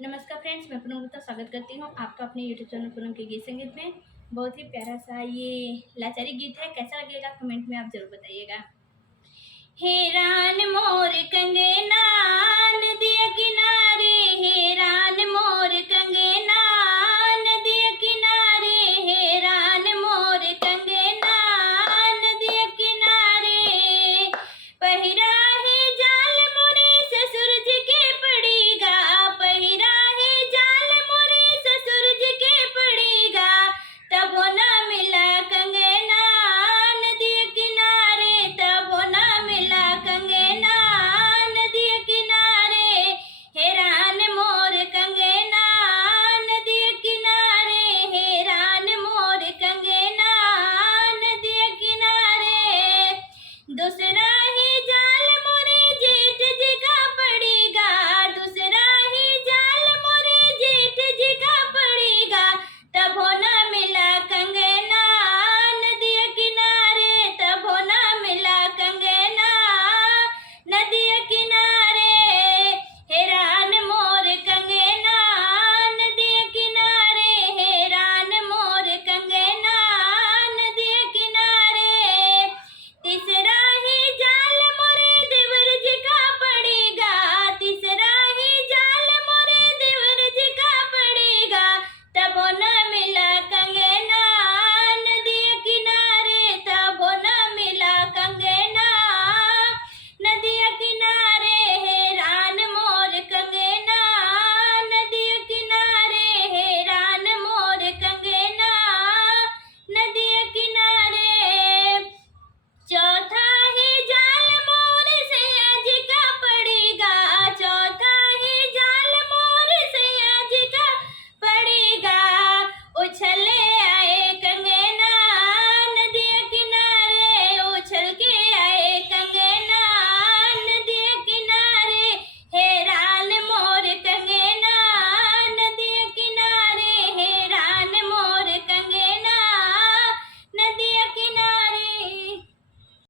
नमस्कार फ्रेंड्स, मैं पूनम गुप्ता स्वागत करती हूँ आपका अपने यूट्यूब चैनल पूनम के गीत संगीत में। बहुत ही प्यारा सा ये लाचारी गीत है, कैसा लगेगा कमेंट में आप जरूर बताइएगा। हेरान मोर कंगना नदिया किनारे